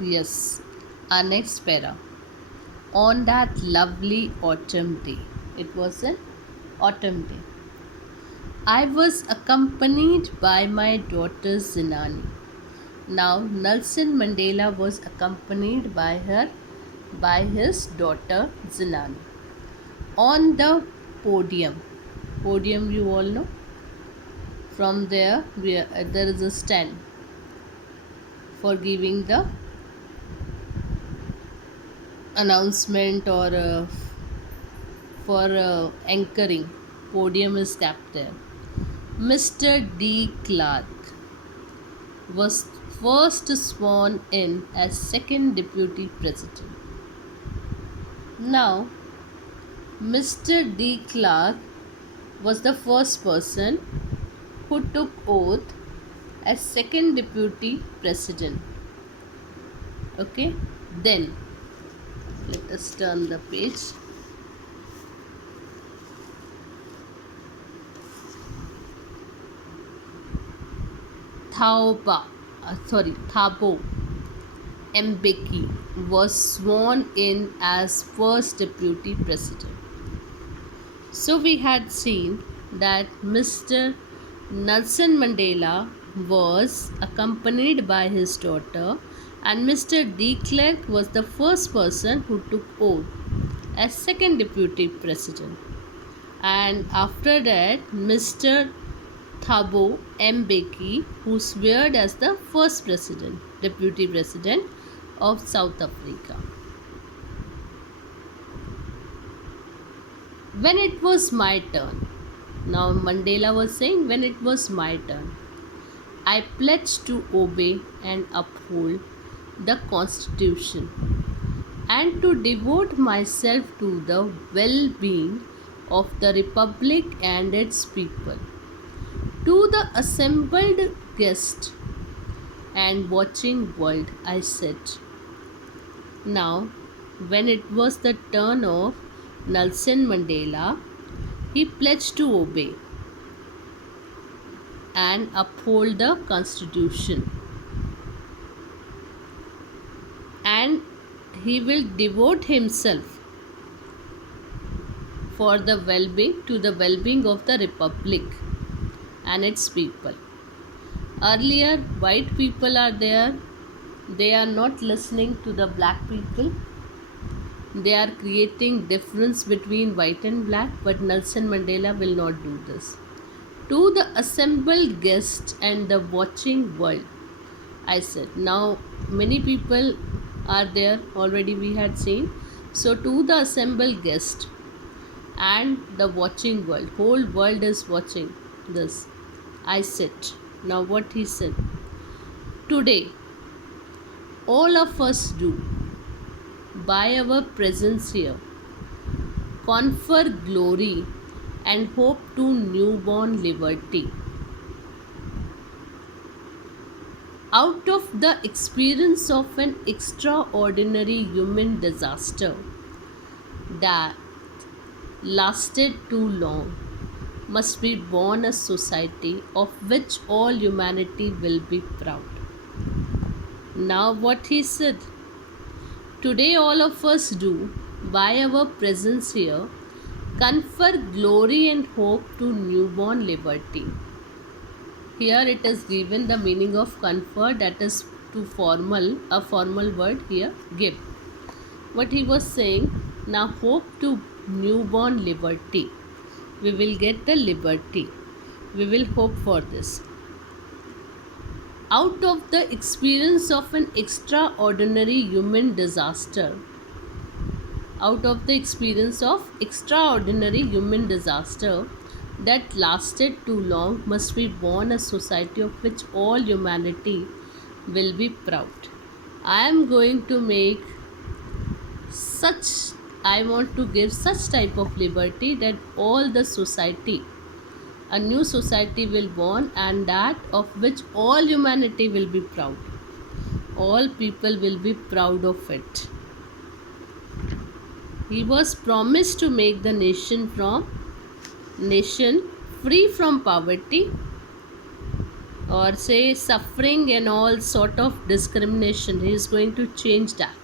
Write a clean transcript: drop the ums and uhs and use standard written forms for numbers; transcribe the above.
Yes, our next para. On that lovely autumn day. It was an autumn day. I was accompanied by my daughter Zinani. Now Nelson Mandela was accompanied by his daughter Zinani. On the podium. Podium you all know. From there there is a stand for giving the announcement or for anchoring. Podium is kept there. Mr. D. Clark was first sworn in as second deputy president. Now, Mr. D. Clark was the first person who took oath as second deputy president. Okay, then let us turn the page. Thabo Mbeki was sworn in as first deputy president. So we had seen that Mr. Nelson Mandela was accompanied by his daughter, and Mr. De Klerk was the first person who took oath as second deputy president. And after that, Mr. Thabo Mbeki, who sweared as the first president, deputy president of South Africa. When it was my turn, now Mandela was saying, when it was my turn, I pledged to obey and uphold the Constitution and to devote myself to the well being of the Republic and its people. To the assembled guest and watching world, I said, now, when it was the turn of Nelson Mandela, he pledged to obey and uphold the Constitution, and he will devote himself for the well-being to the well-being of the Republic and its people. Earlier, white people are there, they are not listening to the black people. They are creating difference between white and black, but Nelson Mandela will not do this. To the assembled guests and the watching world, I said. Now many people are there already, we had seen. So to the assembled guest and the watching world, whole world is watching this, I said. Now what he said, today all of us do by our presence here confer glory and hope to newborn liberty. Out of the experience of an extraordinary human disaster that lasted too long, must be born a society of which all humanity will be proud. Now, what he said, today all of us do, by our presence here, confer glory and hope to newborn liberty. Here it is given the meaning of confer, that is to formal, a formal word here, give. What he was saying, now hope to newborn liberty. We will get the liberty. We will hope for this. Out of the experience of an extraordinary human disaster, out of the experience of extraordinary human disaster that lasted too long, must be born a society of which all humanity will be proud. I am going to make such, I want to give such type of liberty that all the society, a new society will born, and that of which all humanity will be proud. All people will be proud of it. He was promised to make the nation free from poverty. or say suffering and all sort of discrimination. He is going to change that.